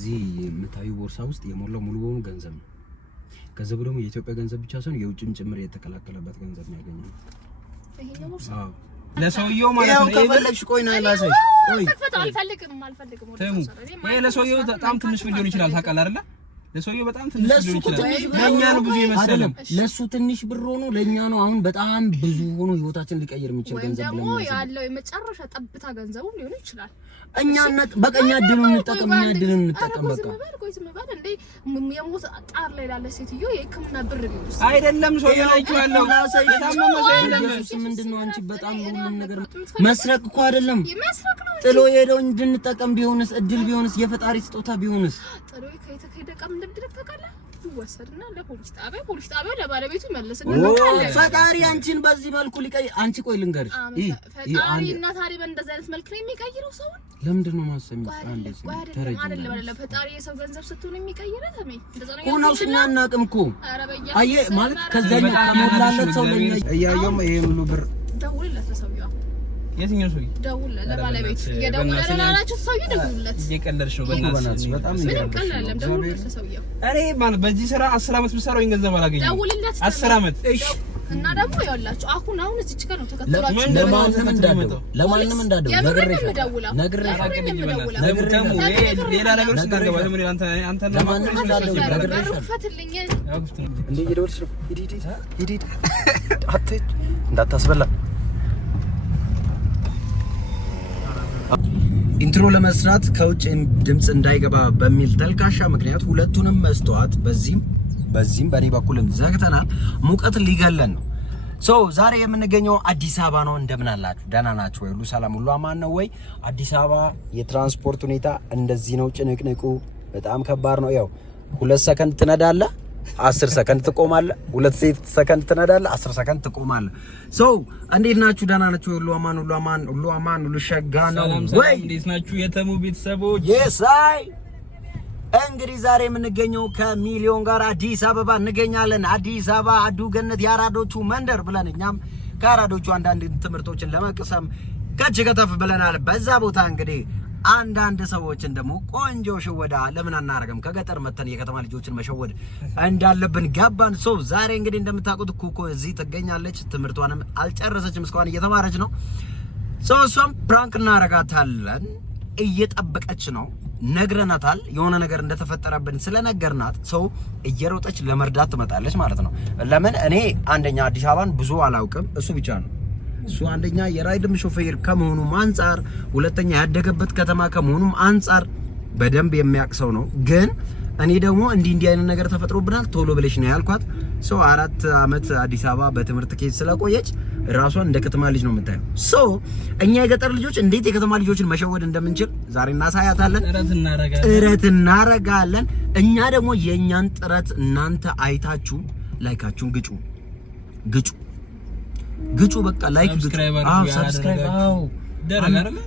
እዚህ የምታዩ ቦርሳ ውስጥ የሞላው ሙሉ በሙሉ ገንዘብ ነው። ገንዘቡ ደግሞ የኢትዮጵያ ገንዘብ ብቻ ሳይሆን የውጭም ጭምር የተቀላቀለበት ገንዘብ ነው ያገኘው። አዎ ለሰውየው ማለት ነው። ከፈለግሽ ቆይ ና ላሳይሽ። ቆይ አልፈልግም ይሄ ለሰውየው በጣም ትንሽ ሊሆን ይችላል ታውቃለህ አይደል? ለሰውየው በጣም ትንሽ ሊሆን ይችላል። ለኛ ነው ብዙ የመሰለም። ለሱ ትንሽ ብር ሆኖ ለኛ ነው አሁን በጣም ብዙ ሆኖ ህይወታችን ሊቀይር የሚችል ገንዘብ ነው። ደግሞ ያለው የመጨረሻ ጠብታ ገንዘቡ ሊሆን ይችላል። እኛ በቀኛ ድሉን እንጠቀም፣ እኛ ድሉን እንጠቀም። ቆይ ዝም በል እንዴ! የሞት ጣር ላይ ላለ ሴትዮ የህክምና ብር ቢውስ አይደለም ሰውየው አይቻለሁ። የታመመ ሰው የለም። ኢየሱስ ምንድነው አንቺ በጣም ሁሉም ነገር መስረቅ እኮ አይደለም። ጥሎ ሄደው እንድንጠቀም ቢሆንስ እድል ቢሆንስ የፈጣሪ ስጦታ ቢሆንስ ጥሎ ከየተከደ ቀም እንደድረክ ታውቃለህ? ይወሰድና ለፖሊስ ጣቢያው ለባለቤቱ ይመለስልናል። ፈጣሪ አንቺን በዚህ መልኩ ሊቀይ አንቺ ቆይ ልንገርሽ፣ ፈጣሪ እና ታዲያ በእንደዚህ አይነት መልኩ ነው የሚቀይረው ሰው? ለምንድን ነው ማሰሚ? አይደለም ፈጣሪ የሰው ገንዘብ ስትሆን የሚቀይረው ተመይ እንደዛ ነው ሆነው ስናናቅም እኮ አየ ማለት ከዛኛው ከሞላለት ሰው ለኛ እያየው ይሄ ሙሉ ብር ደውልለት ለሰውየው። የትኛው ሰው ደውል ለባለቤት የደውለና አላችሁ ሰውዬ ደውልለት። እየቀለድሽ ነው በእናትሽ በጣም ይቀላልም። ደውልለት ለሰውየው። እኔ ማለት በዚህ ስራ 10 አመት ብሰራው ገንዘብ አላገኘም። ደውልለት 10 አመት። እሺ እና ደግሞ ያላችሁ አሁን እዚህ ጋር ነው ተከትሏችሁ ለማንም እንዳደው ነግሬሽ ሌላ ነገር ውስጥ እንዳገባ ለምን አንተ ለማንም እንዳደው ነግሬሽ ፈትልኝ እንዴ ይደውልሽ ሂድ አትይ እንዳታስበላ ኢንትሮ ለመስራት ከውጭ ድምጽ እንዳይገባ በሚል ተልካሻ ምክንያት ሁለቱንም መስተዋት በዚህም በኔ በኩልም ዘግተናል። ሙቀት ሊገለን ነው። ዛሬ የምንገኘው አዲስ አበባ ነው። እንደምን አላችሁ? ደህና ናችሁ ወይ? ሁሉ ሰላም፣ ሁሉ አማን ነው ወይ? አዲስ አበባ የትራንስፖርት ሁኔታ እንደዚህ ነው። ጭንቅንቁ በጣም ከባድ ነው። ያው 2 ሰከንድ ትነዳለህ፣ 10 ሰከንድ ትቆማለህ። 2 ሰከንድ ትነዳለህ፣ 10 ሰከንድ ትቆማለህ። እንዴት ናችሁ? ደህና ናችሁ? ሁሉ አማን፣ ሁሉ ሸጋ ነው ወይ? እንዴት ናችሁ የተሙ ቤተሰቦች? የሳይ እንግዲህ ዛሬ የምንገኘው ከሚሊዮን ጋር አዲስ አበባ እንገኛለን። አዲስ አበባ አዱ ገነት የአራዶቹ መንደር ብለን እኛም ከአራዶቹ አንዳንድ ትምህርቶችን ለመቅሰም ከተፍ ብለናል። በዛ ቦታ እንግዲህ አንዳንድ ሰዎችን ደግሞ ቆንጆ ሽወዳ ለምን አናረግም? ከገጠር መተን የከተማ ልጆችን መሸወድ እንዳለብን ገባን። ዛሬ እንግዲህ እንደምታውቁት ኩኮ እዚህ ትገኛለች። ትምህርቷንም አልጨረሰችም፣ እስካሁን እየተማረች ነው። እሷም ፕራንክ እናረጋታለን። እየጠበቀች ነው። ነግረናታል። የሆነ ነገር እንደተፈጠረብን ስለነገርናት እየሮጠች ለመርዳት ትመጣለች ማለት ነው። ለምን እኔ አንደኛ አዲስ አበባን ብዙ አላውቅም፣ እሱ ብቻ ነው። እሱ አንደኛ የራይድም ሾፌር ከመሆኑም አንፃር፣ ሁለተኛ ያደገበት ከተማ ከመሆኑም አንፃር በደንብ የሚያውቅ ሰው ነው። ግን እኔ ደግሞ እንዲህ አይነት ነገር ተፈጥሮብናል ቶሎ ብለሽ ነው ያልኳት። 4 አመት አዲስ አበባ በትምህርት ኬዝ ስለቆየች ራሷን እንደ ከተማ ልጅ ነው የምታየው። እኛ የገጠር ልጆች እንዴት የከተማ ልጆችን መሸወድ እንደምንችል ዛሬ እናሳያታለን። ጥረት እናረጋለን። እኛ ደግሞ የኛን ጥረት እናንተ አይታችሁ ላይካችሁን ግጩ በቃ ላይክ ግጩ። ሰብስክራይብ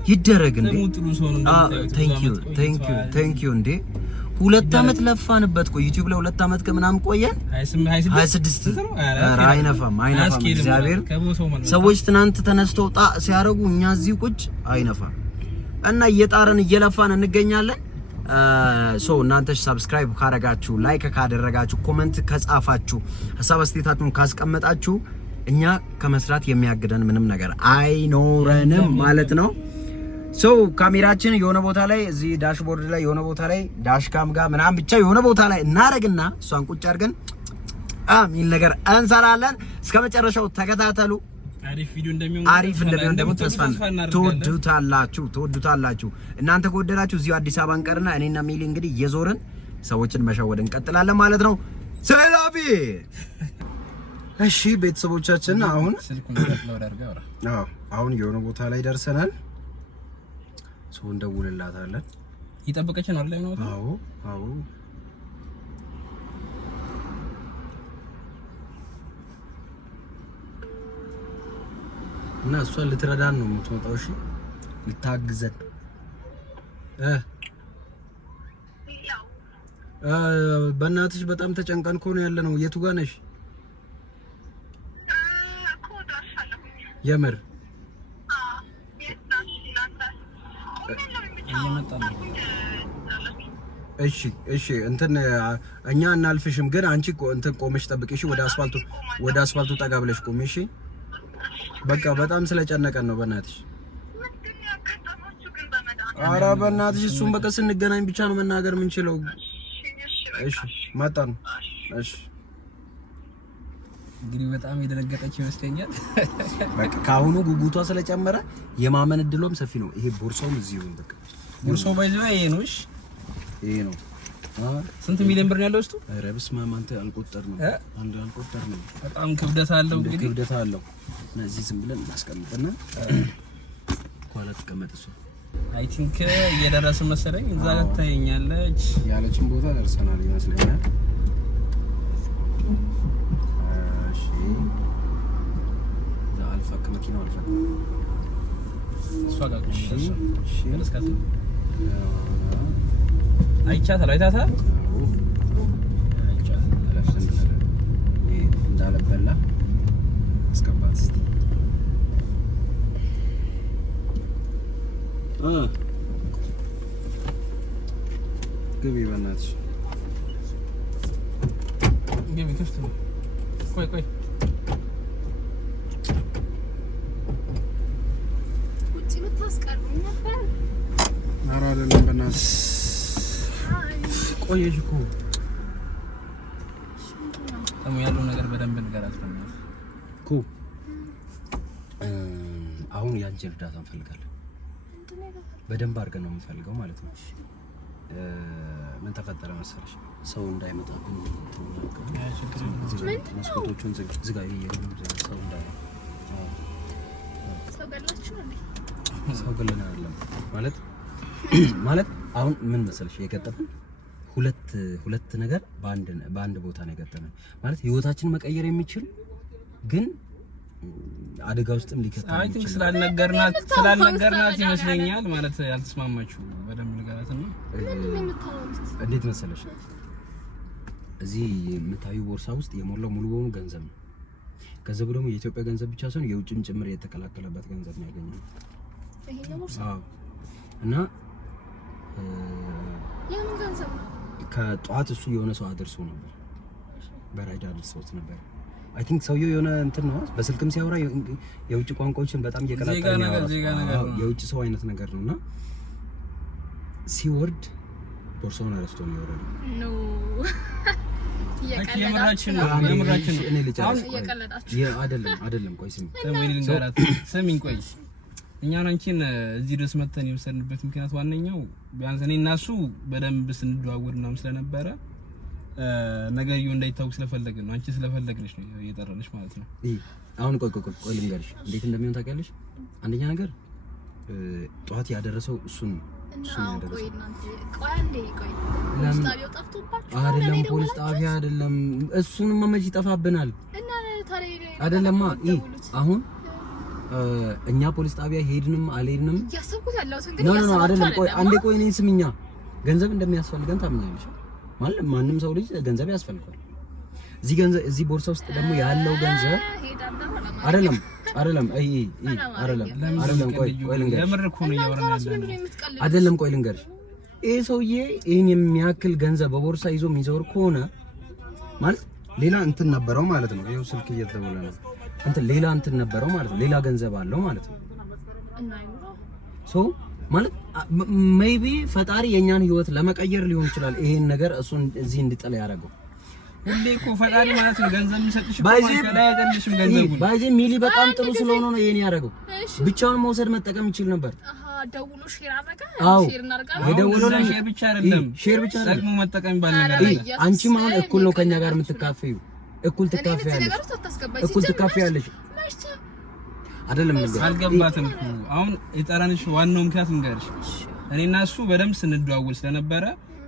ይደረግ እንዴ። ቴንክ ዩ እንዴ 2 አመት ለፋንበት። ዩቲዩብ ላይ 2 አመት ከምናምን ቆየን። 26 አይነፋም። እግዚአብሔር ሰዎች ትናንት ተነስተው ሲያረጉ እኛ እዚህ ቁጭ አይነፋም። እና እየጣረን እየለፋን እንገኛለን። እናንተ ሰብስክራይብ ካረጋችሁ፣ ላይክ ካደረጋችሁ፣ ኮሜንት ከጻፋችሁ፣ ሐሳብ አስተያየታችሁን ካስቀመጣችሁ እኛ ከመስራት የሚያግደን ምንም ነገር አይኖረንም ማለት ነው። ካሜራችን የሆነ ቦታ ላይ እዚህ ዳሽቦርድ ላይ የሆነ ቦታ ላይ ዳሽካም ጋር ምናምን ብቻ የሆነ ቦታ ላይ እናረግና እሷን ቁጭ አድርገን ሚል ነገር እንሰራለን። እስከ መጨረሻው ተከታተሉ። አሪፍ እንደሚሆን ደግሞ ተስፋ ትወዱታላችሁ። እናንተ ከወደዳችሁ እዚሁ አዲስ አበባ እንቀርና እኔና ሚሊ እንግዲህ እየዞርን ሰዎችን መሸወድ እንቀጥላለን ማለት ነው። ሰላቢ እሺ ቤተሰቦቻችን አሁን የሆነ ቦታ ላይ ደርሰናል። እንደውልላታለን። ይጠብቀች ነው አይደል? አዎ እና እሷ ልትረዳን ነው የምትመጣው። እሺ ልታግዘን በእናትሽ በጣም ተጨንቀን እኮ ነው ያለነው። የቱ ጋር ነሽ? የምር እሺ እንትን እኛ እናልፍሽም፣ ግን አንቺ እንትን ቆመሽ ጠብቂ። እሺ ወደ አስፋልቱ ጠጋ ብለሽ ቆሚ። እሺ በቃ በጣም ስለጨነቀን ነው በእናትሽ። ኧረ በእናትሽ እሱን በቃ ስንገናኝ ብቻ ነው መናገር የምንችለው። እሺ መጣን። እሺ እንግዲህ በጣም የደነገጠች ይመስለኛል። በቃ ካሁኑ ጉጉቷ ስለጨመረ የማመን እድሎም ሰፊ ነው። ይሄ ቦርሳውም እዚህ ይሁን። በቃ ቦርሳው ባይዘው ይሄ ነው። እሺ ይሄ ነው። ስንት ሚሊዮን ብር ነው ያለው ውስጡ? ኧረ በስመ አብ አንተ አልቆጠርንም። በጣም ክብደት አለው። እንግዲህ ክብደት አለው። እነዚህ ዝም ብለን እናስቀምጥና ኋላ ተቀመጥ። እሱ አይ ቲንክ እየደረስን መሰለኝ። እዛ ጋር ታየኛለች ያለችን ቦታ ደርሰናል ይመስለኛል። እሺ አልፋክ መኪናው አልፋክ እሷ ጋር እሺ ደረስካት? አይቻታል። አይታታል። እንዳለበላ እስከባት እስቲ ግቢ በእናትሽ ግቢ። ክፍት ነው። ቆይ ውጪ ብታስቀሩኝ ነበር። ኧረ አይደለም በእናትሽ ቆየሽ እኮ ደግሞ ያለው ነገር በደንብ ንገራት በእናትህ እኮ። አሁን ያንቺ እርዳታ እንፈልጋለን። በደንብ አድርገን ነው የምንፈልገው ማለት ነው። ምን ተፈጠረ መሰለሽ? ሰው እንዳይመጣብን መስኮቶቹን ዝጋ። ሰው እንዳይ ሰው ገለና አይደለም ማለት አሁን ምን መሰለሽ የገጠመን ሁለት ነገር በአንድ ቦታ ነው የገጠመን። ማለት ህይወታችንን መቀየር የሚችል ግን አደጋ ውስጥም ሊከተል አይ ቲንክ ስላልነገርናት ይመስለኛል ማለት ያልተስማማችሁ። በደንብ ንገራትና እንዴት መሰለሽ እዚህ የምታዩ ቦርሳ ውስጥ የሞላው ሙሉ በሙሉ ገንዘብ ነው። ገንዘቡ ደግሞ የኢትዮጵያ ገንዘብ ብቻ ሳይሆን የውጭም ጭምር የተቀላቀለበት ገንዘብ ነው ያገኘነው። አዎ እና የምን ገንዘብ ነው? ከጧት እሱ የሆነ ሰው አድርሶ ነበር፣ በራይድ አድርሶት ነበር። አይ ቲንክ ሰውየው የሆነ እንትን ነው በስልክም ሲያወራ የውጭ ቋንቋዎችን በጣም እየቀላቀለ ነው። የውጭ ሰው አይነት ነገር ነውና ሲወርድ ቦርሳውን አረስቶ ነው የወረደው። ኖ የምራችን እኔ ልጨርስ። አይደለም ቆይ ስሚኝ ቆይ እኛን አንቺን እዚህ ድረስ መተን የወሰድንበት ምክንያት ዋነኛው ቢያንስ እኔ እና እሱ በደንብ ስንደዋወል ምናምን ስለነበረ ነገርዩ እንዳይታወቅ ስለፈለግን ነው። አንቺ ስለፈለግንሽ ነው እየጠራንሽ ማለት ነው። አሁን ቆይ ልንገርሽ እንዴት እንደሚሆን ታውቂያለሽ? አንደኛ ነገር ጧት ያደረሰው እሱን ያደረሰው አይደለም፣ ፖሊስ ጣቢያ አይደለም። እሱንማ መች ይጠፋብናል አይደለማ። አሁን እኛ ፖሊስ ጣቢያ ሄድንም አልሄድንም ያሰብኩት ያለው እንግዲህ ነው አይደለም። ቆይ እኔን ስምኛ፣ ገንዘብ እንደሚያስፈልገን ታምኛለሽ ማለት ማንም ሰው ልጅ ገንዘብ ያስፈልጋል። እዚህ ቦርሳ ውስጥ ደግሞ ያለው ገንዘብ አይደለም። ቆይ ልንገርሽ፣ ይሄ ሰውዬ ይሄን የሚያክል ገንዘብ በቦርሳ ይዞ የሚዞር ከሆነ ማለት ሌላ እንትን ነበረው ማለት ነው። ይሄው ስልክ እየተደወለ ነው። ሌላ እንትን ነበረው ማለት ነው። ሌላ ገንዘብ አለው ማለት ነው። ማለት ሜይቢ ፈጣሪ የኛን ህይወት ለመቀየር ሊሆን ይችላል ይሄን ነገር እሱን እዚህ እንድጠላ ያደረገው። ሁሌ እኮ ፈጣሪ ማለት ነው ገንዘብ የሚሰጥሽ እኮ ማለት ላይ አይደልሽም። ገንዘቡ ሚሊ በጣም ጥሩ ስለሆነ ነው ይሄን ያደረገው። ብቻውን መውሰድ መጠቀም ይችል ነበር። ደውሎ ሼር አደረገ። ሼር እናርጋለን። የደውሎ ሼር ብቻ አይደለም ደግሞ መጠቀም ባል ነገር አለ። አንቺም አሁን እኩል ነው ከኛ ጋር የምትካፈዩ። እኩል ትካፈያለሽ አይደለም ነገር አልገባትም እኮ አሁን የጠራንሽ ዋናው ምክንያት ልንገርሽ። እኔና እሱ በደንብ ስንደዋወል ስለነበረ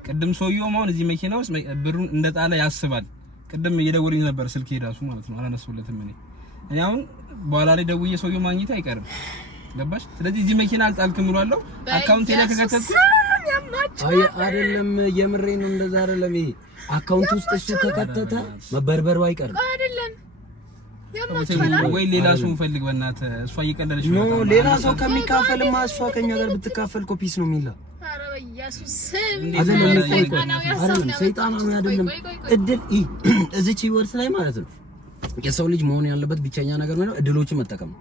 ቅድም ሰውየው አሁን እዚህ መኪና ውስጥ ብሩን እንደጣለ ያስባል። ቅድም እየደወለኝ ነበር ስልክ ሄዳሱ ማለት ነው። አላነሱለትም። እኔ አሁን በኋላ ላይ ደውዬ ሰውየው ማግኘት አይቀርም። ገባሽ? ስለዚህ እዚህ መኪና አልጣልክም ብሏለሁ። አካውንት ላይ ከከተትኩ አይደለም የምሬ ነው። እንደዛ አይደለም። ይሄ አካውንት ውስጥ እሱ ከከተተ መበርበሩ አይቀርም አይደለም። ወይ ሌላ ሰው ፈልግ በእናትህ። እሷ እየቀለለች ነው። ሌላ ሰው ከሚካፈልማ እሷ ከኛ ጋር ብትካፈል ኮፒስ ነው የሚላ ኧረ በኢየሱስ ሰይጣናዊ አይደለም። እድል እዚች ህይወት ላይ ማለት ነው የሰው ልጅ መሆን ያለበት ብቸኛ ነገር ነው እድሎችን መጠቀም።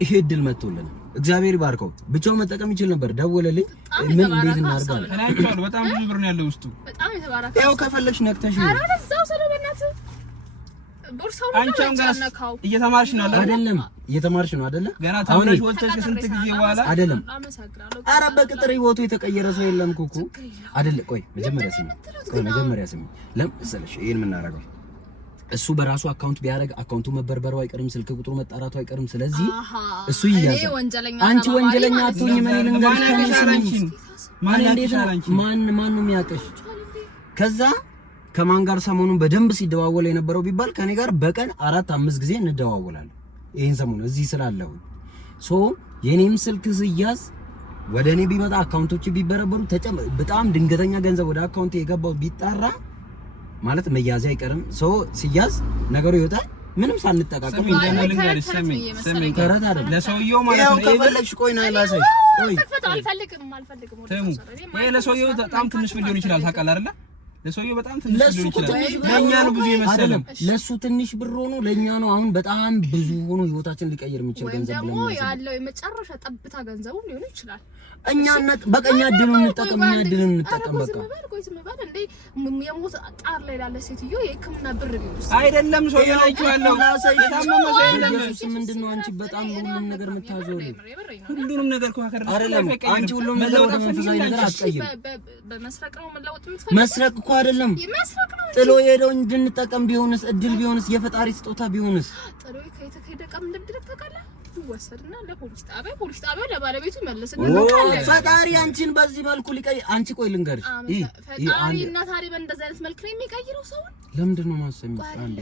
ይሄ እድል መጥቶልናል። እግዚአብሔር ይባርከው። ብቻው መጠቀም ይችል ነበር። ደወለልኝ። ምን እንዴት እናርጋለን? እናንተው በጣም ብዙ ብር ነው ያለው ውስጡ። በጣም የተባረከ ያው ከፈለግሽ ነክተሽ ኧረ እዛው ሰለበናት ቦርሳው ነው ያነካው። እየተማርሽ ነው አይደለም? እየተማርሽ ነው አይደለም? ገና ተማርሽ ወጥተሽ ከስንት ጊዜ በኋላ አይደለም? ኧረ በቅጥር ህይወቱ የተቀየረ ሰው የለም ኩኩ አይደለም። ቆይ መጀመሪያ ስሚ ለምሳሌ ይሄን የምናደርገው እሱ በራሱ አካውንት ቢያደርግ አካውንቱ መበርበሩ አይቀርም፣ ስልክ ቁጥሩ መጣራቱ አይቀርም። ስለዚህ እሱ ይያዛል። አንቺ ወንጀለኛ አትሆኚ። ምን ልንገርሽ? ማን ነው የሚያውቅሽ? ከዛ ከማን ጋር ሰሞኑን በደንብ ሲደዋወል የነበረው ቢባል ከኔ ጋር በቀን 4-5 ጊዜ እንደዋወላለን። ይሄን ሰሞኑን እዚህ ስላለው የኔም ስልክ ሲያዝ ወደ እኔ ቢመጣ አካውንቶች ቢበረበሩ በጣም ድንገተኛ ገንዘብ ወደ አካውንት የገባው ቢጣራ ማለት መያዝ አይቀርም። ሲያዝ ነገሩ ይወጣል። ምንም ሳንጠቃቀም ለሰውየው ማለት ነው። ከፈለግሽ ቆይ ነው ያላሰሽ ቆይ አልፈልግም ለሰውየው በጣም ትንሽ ሊሆን ይችላል። ታውቃለህ አይደለ? ለሰውየው በጣም ትንሽ ሊሆን ይችላል። ለኛ ነው ብዙ ይመስላል። ለሱ ትንሽ ብር ሆኖ ለኛ ነው አሁን በጣም ብዙ ሆኖ ህይወታችን ሊቀይር የሚችል ገንዘብ ብለን ነው ያለው። የመጨረሻ ጠብታ ገንዘቡ ሊሆን ይችላል። እኛ በቀኛ እድሉን እንጠቀም። በቃ ቆይ ዝም በል እንዴ። የሞት ጣር ላይ ያለ ሴትዮ የህክምና ብር ቢውስ አይደለም ሰውየው አይቻለሁ። የታመመ ሰው የለም። ምንድነው አንቺ በጣም ሁሉም ነገር የምታዘው? ሁሉንም ነገር ከወከረ አይደለም አንቺ ሁሉም ነገር ወደ መንፈሳዊ ነገር አትቀይም። በመስረቅ ነው መለወጥ የምትፈልጊው? መስረቅ እኮ አይደለም ጥሎ የሄደው እንድንጠቀም ቢሆንስ፣ እድል ቢሆንስ፣ የፈጣሪ ስጦታ ቢሆንስ? ጥሎ ከሄደ ቀም እንደድረክ ታውቃለህ? ይወሰድና ለፖሊስ ጣቢያ ለባለቤቱ ይመለስና ፈጣሪ አንቺን በዚህ መልኩ ሊቀይ አንቺ ቆይ ልንገርሽ፣ ፈጣሪ እና ታዲያ በእንደዚህ አይነት መልኩ ነው የሚቀይረው ሰው? ለምንድን ነው ማሰሚ? አንዴ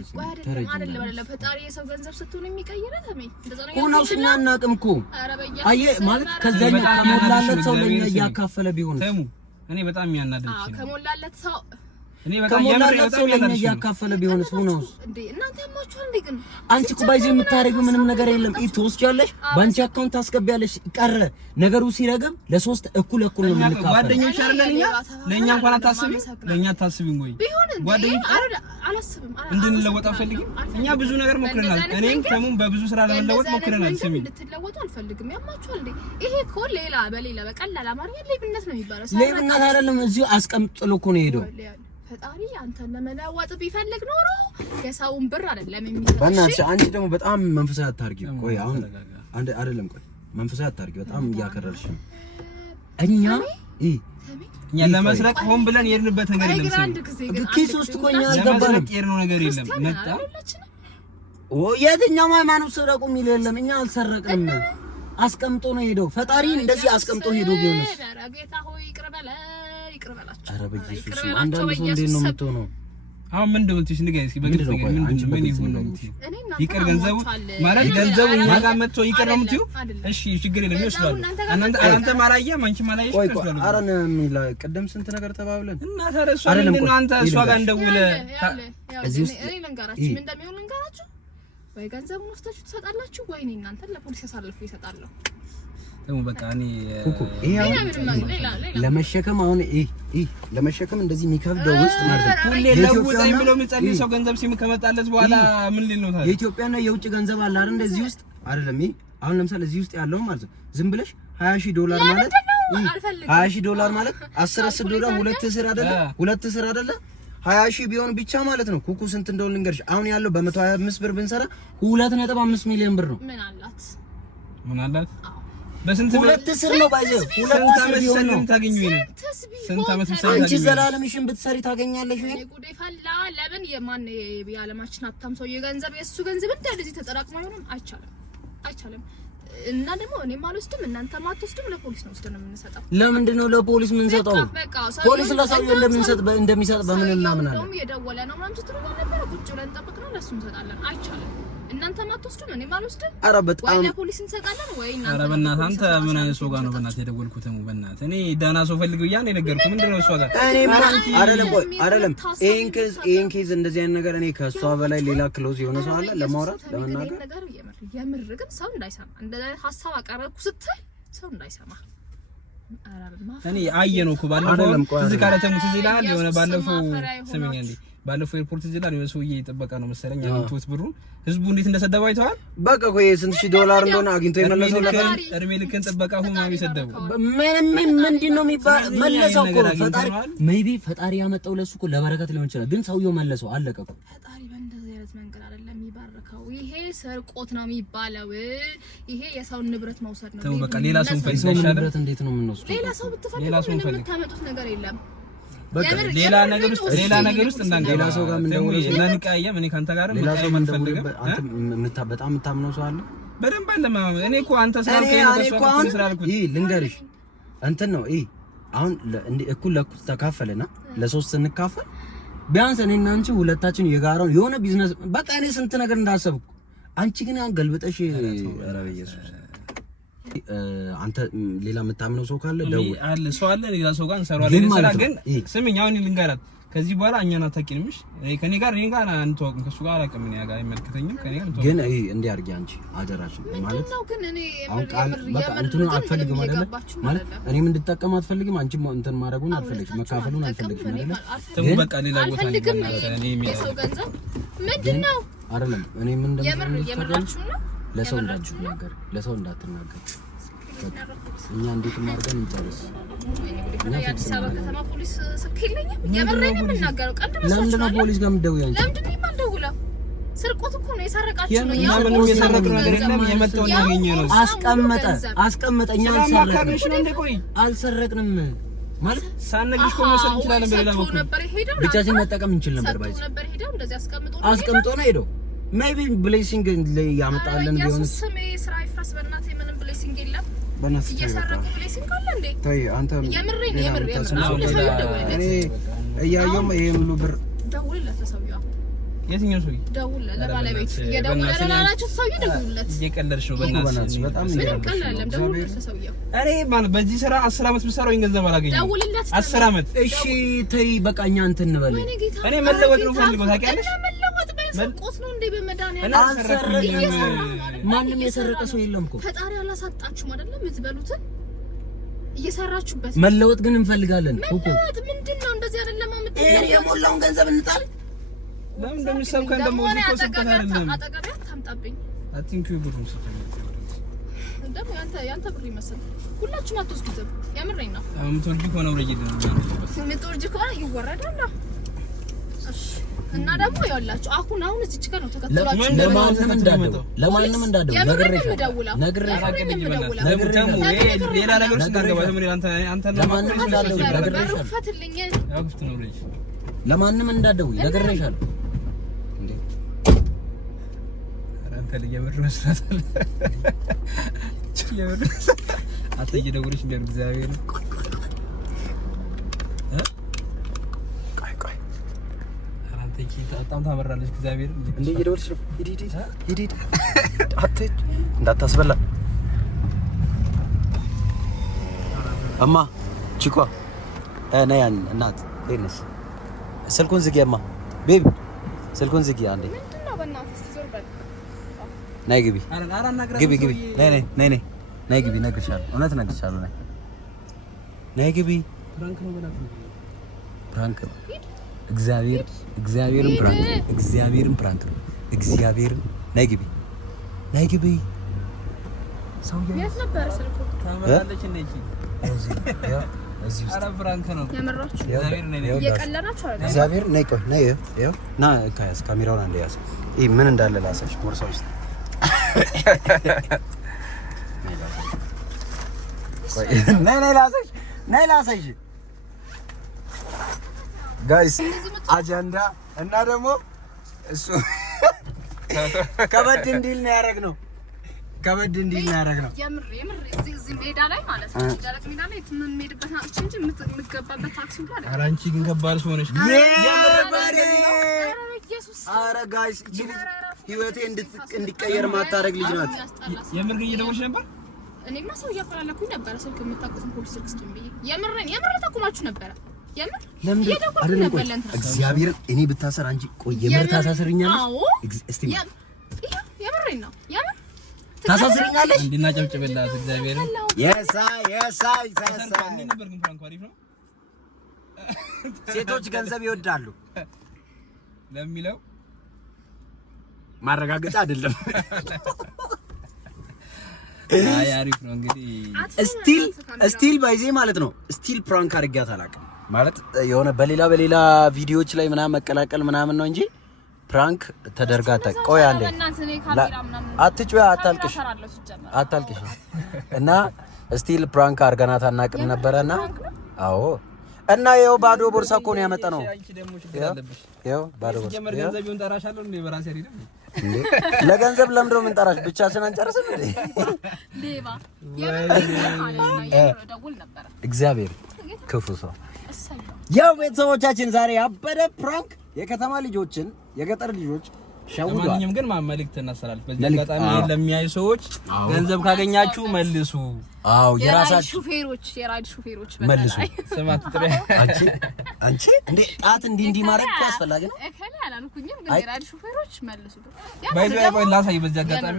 አይደለም ፈጣሪ የሰው ገንዘብ ስትሆን የሚቀይረው ተመይ እንደዛ ነው ሆነው ስናናቅም እኮ አየህ ማለት ከዛኛ ከሞላለት ሰው ለኛ እያካፈለ ቢሆን እኔ በጣም የሚያናደድ ከሞላለት ሰው ከሞላለት ሰው ለኛ እያካፈለ ቢሆንስ ሆነውስ እንዴ? እናንተ ያማችሁ እንዴ? ግን አንቺ እኮ ባይዘ የምታደርጊው ምንም ነገር የለም። ትወስጃለሽ፣ ባንቺ አካውንት ታስገቢያለሽ። ቀረ ነገሩ ሲረግም ለሶስት እኩል ነው የምንካፈለው። ጓደኞች አይደለን እኛ? ለኛ እንኳን አታስቢም? ለኛ አታስቢም ወይ? ጓደኞች አላስብም እንድንለወጥ አልፈልግም። እኛ ብዙ ነገር ሞክረናል። እኔም ከሙን በብዙ ስራ ለመለወጥ ሞክረናል። ስሚ እንድትለወጡ አልፈልግም። ያማችኋል እንዴ? ይሄ እኮ በሌላ በቀላል አማርኛ ሌብነት ነው የሚባለው። ሌብነት አይደለም። እዚሁ አስቀምጥሎ እኮ ነው የሄደው። ፈጣሪ አንተን ለመለወጥ ቢፈልግ ኖሮ የሰውን ብር አይደለም የሚሰጥሽ። በእናትሽ አንቺ ደግሞ በጣም መንፈሳዊ አታርጊ። ቆይ አሁን አንድ አይደለም። ቆይ መንፈሳዊ አታርጊ። በጣም እያከረርሽ ነው። እኛ ለመስረቅ ሆን ብለን የሄድንበት ነገር የለም። ኪስ ውስጥ እኮ እኛ አልገባንም። የሄድነው ነገር የለም። መጣ የትኛው ሃይማኖት ሰረቁ የሚል የለም። እኛ አልሰረቅንም። አስቀምጦ ነው ሄደው። ፈጣሪ እንደዚህ አስቀምጦ ሄዶ ቢሆንስ? ጌታ ሆይ ይቅር በላቸው። ኧረ በኢየሱስ አንዳንድ ሰው እንዴት ነው የምትሆነው? አሁን ምን እንደምትይሽ ንገሪኝ እስኪ በግልጽ ነገር ምን ይሁን ነው የምትይው? ይቅር ገንዘቡ ማለት ገንዘቡ እኛ ጋር መጥቶ ይቅር ነው የምትይው? እሺ ችግር የለም ይወስዳሉ። አንተ ማላየም አንቺ ማላየሽ ይወስዳሉ። ኧረ ነው ቅድም ስንት ነገር ተባብለን እና ታዲያ እሷ ምንድን ነው አንተ እሷ ጋር እንደውለህ እዚህ ውስጥ እኔ ልንገራችሁ ምን እንደሚሆን ልንገራችሁ። ወይ ገንዘቡን ወስዳችሁ ትሰጣላችሁ ወይ እኔ እናንተን ለፖሊስ አሳልፌ እሰጣለሁ። ደግሞ በቃ እኔ ለመሸከም አሁን ለመሸከም እንደዚህ የሚከብደው ውስጥ ማለት ነው። ሁሌ ለውጣኝ ብሎ የሚጸልይ ሰው ገንዘብ ሲም ከመጣለት በኋላ ምን ሊል ነው ታዲያ? የኢትዮጵያና የውጭ ገንዘብ አለ አይደል? እንደዚህ ውስጥ አይደለም። አሁን ለምሳሌ እዚህ ውስጥ ያለው ማለት ነው ዝም ብለሽ $20,000 ማለት $20,000 ማለት 10 ዶላር ሁለት ስር አይደለ 20,000 ቢሆን ብቻ ማለት ነው። ኩኩ ስንት እንደሆነ ልንገርሽ። አሁን ያለው በ125 ብር ብንሰራ 2.5 ሚሊዮን ብር ነው። ምን አላት? በስንት ሁለት ስር ነው ባይዘው ሁለት ዓመት ሰለም ታገኙ ይሄ ስንት ዓመት ሰለም አንቺ ዘላለምሽን ብትሰሪ ታገኛለሽ ወይ? ጉዴ ፈላ። ለምን የማን የዓለማችን ሀብታም ሰው የገንዘብ የሱ ገንዘብ እንደዚህ ተጠራቅሞ አይሆንም። አይቻልም። እና ደግሞ እኔም አልወስድም እናንተም አትወስድም። ለፖሊስ ነው ወስደን የምንሰጠው። ለምንድን ነው ለፖሊስ የምንሰጠው? ፖሊስ ለሰውየው እንደሚሰጥ በምን እናምናለን? እንደውም የደወለ ነው ምናምን ስትሉ ነበር። ቁጭ ብለን ጠብቅ ነው ለሱ እንሰጣለን። አይቻልም። እናንተም አትወስዱም እኔም አልወስድም። ኧረ በጣም ወይ ለፖሊስ እንሰጣለን ወይ እናንተ። ኧረ በእናትህ አንተ ምን አይነት ሰው ጋር ነው በእናትህ የደወልኩት? በእናትህ እኔ ደህና ሰው ፈልገው እያለ የነገርኩህ ምንድን ነው እሷ ጋር ይሄን ኬዝ እንደዚህ አይነት ነገር እኔ ከእሷ በላይ ሌላ ክሎዝ የሆነ ሰው አለ ለማውራት ለመናገር። የምር ግን ሰው እንዳይሰማ እንደ ሀሳብ አቀረብኩ ስትል ሰው እንዳይሰማ እኔ አየነው እኮ ባለፈው እዚህ ጋር ተሙት እዚህ ላይ የሆነ ባለፈው ስሚኝ እንዴ ባለፈው ኤርፖርት እዚህ ላይ የሆነ ሰውዬ ይጠበቃ ነው መሰለኝ አግኝቶት ብሩን ህዝቡ እንዴት እንደሰደበ አይተዋል። በቃ ቆይ ስንት ሺህ ዶላር እንደሆነ አግኝቶ የመለሰው ነገር እድሜ ልክን ጥበቃ ሆኖ የሚሰደቡ ምንድነው የሚባል መለሰው እኮ ፈጣሪ ሜቢ ፈጣሪ ያመጣው ለሱ እኮ ለበረከት ሊሆን ይችላል። ግን ሰውየው መለሰው አለቀ እኮ። ፈጣሪ በእንደዚህ አይነት መንገድ አይደለም የሚባርከው። ይሄ ስርቆት ነው የሚባለው። ይሄ የሰውን ንብረት መውሰድ ነው። ተው በቃ ሌላ ሰው ፈልገሽ ንብረት እንዴት ነው የምንወስደው? ሌላ ሰው ብትፈልጉ ምንም የምታመጡት ነገር የለም። ሌላ ነገር ውስጥ እንዳንገባ ሰው ጋር ምን ደውሎ እናንቀያየም። እኔ ካንተ ጋር መቀያየም አንፈልግም። አንተ በጣም የምታምነው ሰው አለ በደንብ አለ። እኔ እኮ አንተ ስላልከኝ ነው ስላልኩት ልንገርሽ እንትን ነው አሁን እኩል ለኩል ተካፈለና ለሶስት ስንካፈል ቢያንስ እኔና አንቺ ሁለታችን የጋራውን የሆነ ቢዝነስ በቃ እኔ ስንት ነገር እንዳሰብኩ አንቺ ግን ያን ገልብጠሽ ኧረ በኢየሱስ አንተ ሌላ የምታምነው ሰው ካለ ደውል አለ ሰው አለ ሌላ ሰው ጋር እንሰራዋለን እንሰራ ግን ስሚኝ አሁን ልንገራት ከዚህ በኋላ እኛን አታውቂንምሽ ከኔ ጋር አንተዋወቅም ከሱ ጋር አላውቅም እኔ ጋር አይመልከተኝም ከኔ ጋር ግን እንዲህ አድርጊ አንቺ አደራሽ ማለት ነው ግን እኔ በቃ እንትኑን አትፈልግም አይደለ ማለት እኔም እንድጠቀም አትፈልግም አንቺም እንትን ማድረጉን አትፈልግም መካፈሉን አትፈልግም አይደለ ተው በቃ ሌላ ቦታ እኔ የሰው ገንዘብ ምንድነው አይደለም እኔ ምን የምራችሁ ነው ለሰው እንዳትናገር እኛ እንዴት ማርገን እንጨርስ የአዲስ አበባ ከተማ ፖሊስ ስልክ የለኝም የምሬን የምናገረው ቀንድ መስዋዕት ለምንድን ነው ፖሊስ ጋር የምትደውይው አንቺ ለምንድን ነው የማልደውለው ስርቆት እኮ ነው የሰረቃችሁ ነው ምንም የሰረቅነው ነገር የለም የመጣው ያገኘ ነው አስቀመጠኛ አልሰረቅንም ማለት ሳንነግርሽ እኮ መውሰድ እንችላለን በሌላ በኩል ብቻችን መጠቀም እንችል ነበር ባይስ አስቀምጦ ነው ሄደው ሜቢ ብሌሲንግ ላይ ያመጣልን ቢሆን ስሜ ስራ ይፍራስ በእናትህ ምንም ብሌሲንግ የለም በእናትህ እየሰረቁ ብሌሲንግ አለ እንዴ ተይ አንተ የምሬን እኔ እያየሁም ይሄን ሁሉ ብር ደውልለት ለሰውዬው የትኛው ሰውዬ ደውልለት ለባለቤት የደውልለት ሰውዬው ደውልለት እየቀለድሽ ነው በእናትህ በጣም ምንም ቀላለም ደውልለት ለሰውዬው እኔ ማለት በዚህ ስራ 10 አመት ብሰራው ገንዘብ አላገኘም ደውልለት 10 አመት እሺ ተይ በቃ እኛ እንትን እንበል እኔ መለወጥ ነው ፈልገው ታውቂያለሽ ስርቆት ነው እንዴ በመዳኒያ ማንም የሰረቀ ሰው የለም እኮ ፈጣሪ አላሳጣችሁም አይደለም የምትበሉትን እየሰራችሁበት መለወጥ ግን እንፈልጋለን እኮ መለወጥ ምንድነው እንደዚህ አይደለም አመጣው የሞላውን ገንዘብ እንጣል ለምን እንደሚሰብከን ደግሞ ወስከታ አይደለም አጠገቢያ ታምጣብኝ አቲንክ ዩ ብሩ ሰጠኝ እንደው ያንተ ብር ይመስል ሁላችሁም አትወስዱትም የምሬን ነው ምትወርጂ ከሆነ ወረጅልኝ ምትወርጂ ከሆነ ይወረዳል እሺ እና ደግሞ ያላችሁ አሁን እዚህ ጋር ነው ተከትሏችሁ ለማንም እንዳደው ሌላ ነገር ስለገባ ለማንም እንዳደው ነግሬሻለሁ እንዴ አንተ ለየብር መስራታል አትይ ደውልሽ እንደ እግዚአብሔር በጣም ታመራለች እግዚአብሔር እንዴ ይደውልሽ ሂድ አትይ እንዳታስበላ እማ ቺኳ ነያን እናት ሄነስ ስልኩን ዝጊ እማ ቤቢ ስልኩን ዝጊ አንዴ ምንድነው በእናትህ ዞር በል ነይ ግቢ ነይ ግቢ ነግርሻለሁ እውነት ነግርሻለሁ ነይ ግቢ ፍራንክ ነው በላት ፍራንክ እግዚአብሔርን ፕራንክ ነይ ግቢ ሰውዬው የት ነበር ስልኩ ታመጣለች እንዴ እዚህ አረ ፍራንክ ነው ያመራችሁ እየቀለዳችሁ አይደል እግዚአብሔር ነይ ቆይ ነይ ይኸው ና ካያስ ካሜራውን አንዴ ያዝ ይሄ ምን እንዳለ ላሳሽ ቦርሳ ውስጥ ነይ ላሳሽ ጋይስ አጀንዳ እና ደግሞ እሱ ከበድ እንዲል ነው ያደረግነው የምር እዚህ ሜዳ ላይ ማለት ነው ደረቅ ሜዳ ላይ የምንሄድበት አጥቼ እንጂ የምትገባበት ታክሲ ሁሉ አይደለም ኧረ አንቺ ግን ከባድ ሆነሽ ኧረ ጋይስ እቺ ልጅ ህይወቴ እንዲቀየር ማታረግ ልጅ ናት የምር ግን እየደወልሽ ነበር እኔማ ሰው እያፈላለኩኝ ነበረ ስልክ የምታውቁትን ፖሊስ ስልክ ስጡኝ ብዬ የምር ተቆማችሁ ነበረ ለምን አይደለም እግዚአብሔር እኔ ብታሰር አንቺ ቆይ የምር ታሳሰርኛለሽ እስቲ የምሬን ነው ታሳስሪኛለሽ? እንዲና ጨብጭብላት እግዚአብሔር የሳይ ምን ነበር ግን ፍራንክ አሪፍ ነው። ሴቶች ገንዘብ ይወዳሉ ለሚለው ማረጋገጫ አይደለም። አይ አሪፍ ነው እንግዲህ ስቲል ባይዜ ማለት ነው። ስቲል ፕራንክ አድርጊያት አላውቅም ማለት የሆነ በሌላ ቪዲዮዎች ላይ ምናምን መቀላቀል ምናምን ነው እንጂ ፕራንክ ተደርጋ ቆይ አንዴ አትጩያ አታልቅሽ እና ስቲል ፕራንክ አድርገናት አናውቅም ነበረና አዎ እና ይኸው ባዶ ቦርሳ እኮ ነው ያመጣ ነው። ይኸው ባዶ ቦርሳ ገንዘቡን ጠራሻለሁ እንዴ በራሴ አይደለም እንዴ ለገንዘብ ለምንድነው ምን ጠራሽ? ብቻችን አንጨርስም እንዴ? ሌባ ደውል ነበር እግዚአብሔር ክፉ ሰው። ያው ቤተሰቦቻችን ዛሬ ያበደ ፕራንክ የከተማ ልጆችን የገጠር ልጆች ሸውዷል። ለማንኛውም ግን ማመልክት እናስተላልፍ በዚህ አጋጣሚ ለሚያዩ ሰዎች ገንዘብ ካገኛችሁ መልሱ። አዎ የራሳችሁ የራይድ ሹፌሮች መልሱ። ስማት ጥሬ አንቺ እንዴ ጣት እንዲ ማድረግ እኮ አስፈላጊ ነው። እከለ አላልኩኝም ግን የራይድ ሹፌሮች መልሱ። ባይዘይ ላሳይ በዚህ አጋጣሚ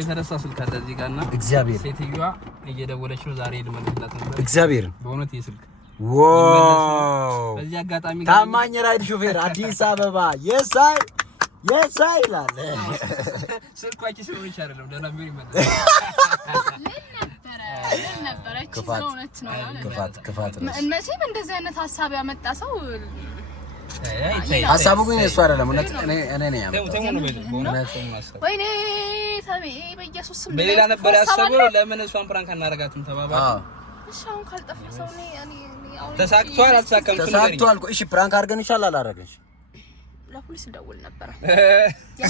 የተነሳ ስልክ አለ እዚህ ጋርና እግዚአብሔር ሴትዮዋ እየደወለች ነው ዛሬ ልመልስላት ነበር እግዚአብሔር በእውነት ይስልክ ዋው በዚህ አጋጣሚ ታማኝ ራይድ ሹፌር አዲስ አበባ የሳይ ይላል። ስልኳች ስለሆነች አይደለም ደህና ቢሆን ይመጣል። ክፋት ነው። መቼም እንደዚህ አይነት ሀሳብ ያመጣ ሰው ሀሳቡ ግን እሱ አይደለም። እኔ ነኝ ያመጣው። ወይኔ ተሜ በኢየሱስ ስም በሌላ ነበር ያሰበው። ለምን እሷን ፕራንክ አናረጋትም ተባባሉ። እሺ አሁን ካልጠፋ ሰው እኔ ተሳክቷል አልተሳካም? ተሳክቷል። እሺ ፕራንክ አድርገን ይሻላል አላረገሽ ለፖሊስ ደውል ነበር።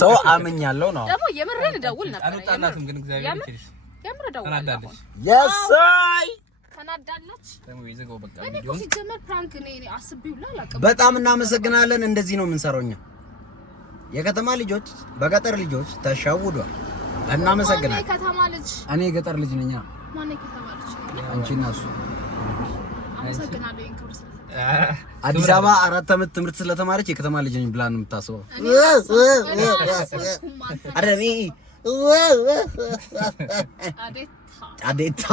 ሰው አመኛለሁ ነው ደግሞ የምርን ደውል ነበር። አልወጣላትም ግን እግዚአብሔር ይችላል። የምር ደውል ነበር። የሳይ ተናዳለች። ደግሞ ይዘጋው በቃ እኔ እኮ ሲጀመር ፕራንክ እኔ አስቤው አላውቅም። በጣም እናመሰግናለን። እንደዚህ ነው የምንሰራው እኛ የከተማ ልጆች በገጠር ልጆች ተሸውዷል። እናመሰግናለን። የከተማ ልጅ እኔ የገጠር ልጅ ነኝ። ማን የከተማ ልጅ? አንቺ እና እሱ። አመሰግናለሁ። ይንከብር አዲስ አበባ 4 ዓመት ትምህርት ስለተማረች የከተማ ልጅ ነኝ ብላ ነው የምታስበው። አረኒ አዴታ